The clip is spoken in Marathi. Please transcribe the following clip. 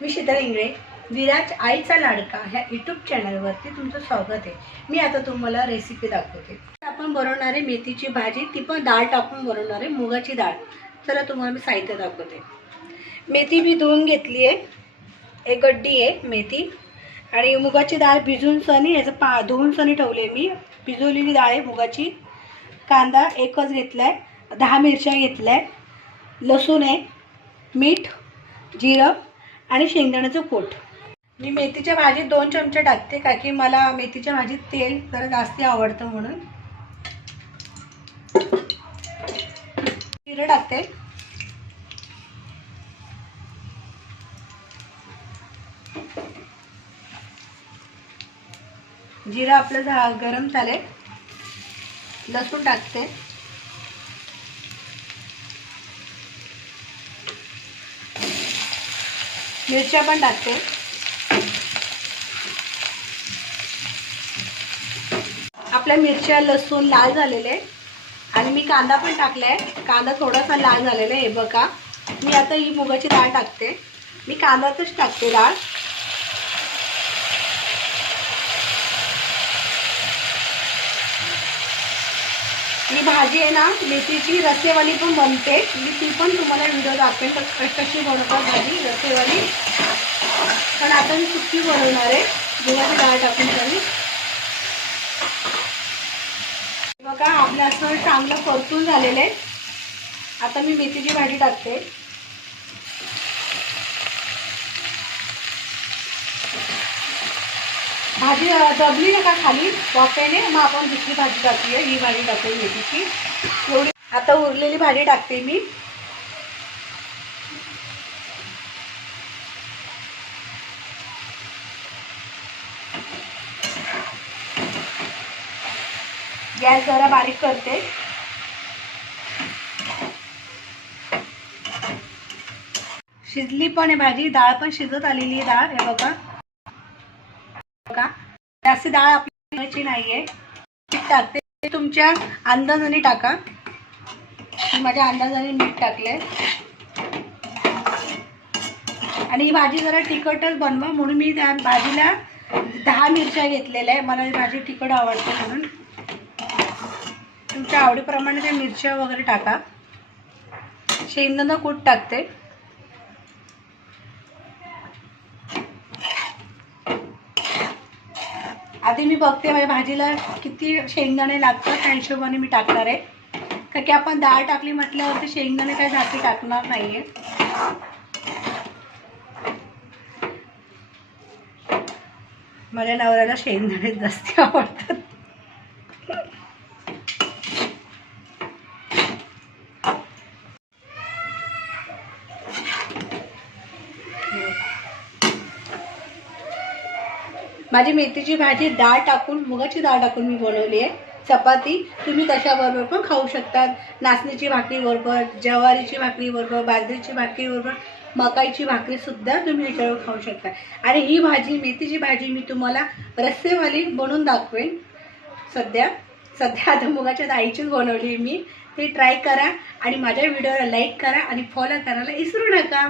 मी शीतल इंगळे, विराज आईचा लाडका ह्या यूट्यूब चॅनलवरती तुमचं स्वागत आहे। मी आता तुम्हाला रेसिपी दाखवते। आपण बनवणार आहे मेथीची भाजी, ती पण डाळ टाकून बनवणार आहे, मुगाची डाळ। चला तुम्हाला मी साहित्य दाखवते। मेथी मी धुवून घेतली आहे, एक गड्डी आहे मेथी, आणि मुगाची डाळ भिजून सनी याचं धुवून सनी ठेवले मी, भिजवलेली डाळ आहे मुगाची। कांदा एकच घेतलाय, 10 मिरच्या घेतलाय, लसूण आहे, मीठ, जिरं आणि शेंगदाण्याचं कूट। मी मेथीच्या भाजीत 2 चमचे टाकते, कारण की मला मेथीच्या भाजीत तेल जरा जास्त आवडतं म्हणून। जिरं टाकते, जिरं आपलं गरम झाले, लसूण टाकते, मिरच्या पण टाकते। आपल्या मिरच्या लसूण लाल झालेले आणि मी कांदा पण टाकलाय, कांदा थोडासा लाल झालेला आहे बघा। मी आता ही मुगाची डाळ टाकते, मी कांद्यातच टाकते डाळ। ही भाजी आहे ना मेथीची रस्सेवाली पण बनते, मी ती पण तुम्हाला व्हिडिओ दाखवेन कशी बनवतात भाजी रस्सेवाली। पण आता मी सुकी बनवणार आहे मुगाची डाळ टाकून तरी। बघा आपलं असं चांगलं परतून झालेलं आहे। आता मी मेथीची भाजी टाकते, भाजी दबली नका खाली वाफेने, मग आपण दुसरी भाजी टाकूया। ही भाजी टाकूया मेथीची एवढी। आता उरलेली भाजी टाकते मी। गॅस जरा बारीक करते। शिजली पण आहे भाजी, डाळ पण शिजत आलेली आहे डाळ, हे बघा बघा। जास्त डाळ आपल्याची नाहीये, मीठ टाकते, तुमच्या अंदाजाने टाका। माझ्या अंदाजाने मीठ टाकले, आणि ही भाजी जरा तिखटच बनवा म्हणून मी त्या भाजीला 10 मिरच्या घेतलेल्या आहे। मला ही भाजी तिखट आवडते म्हणून तुमच्या आवडीप्रमाणे त्या मिरच्या वगैरे टाका। शेंगदाणा कूट टाकते, आधी मी बघते माझ्या भाजीला किती शेंगदाणे लागतात, त्या हिशोबाने मी टाकणार आहे, कारण की आपण डाळ टाकली म्हटल्यावरती शेंगदाणे काही जास्त टाकणार नाहीये। माझ्या नवऱ्याला शेंगदाणे जास्त आवडतात। माझी मेथीची भाजी डाळ टाकून, मुगाची डाळ टाकून मी बनवली आहे। चपाती तुम्ही तशाबरोबर पण खाऊ शकतात, नाचणीची भाकरी बरोबर, ज्वारीची भाकरी बरोबर, बाजरीची भाकरी बरोबर, मकाईची भाकरी सुद्धा तुम्ही याच्यावर खाऊ शकता। आणि ही भाजी मेथीची भाजी मी तुम्हाला रस्सेवाली बनवून दाखवेन। सध्या आता मुगाच्या डाळीचीच बनवली मी, ती ट्राय करा आणि माझ्या व्हिडिओला लाईक करा आणि फॉलो करायला विसरू नका।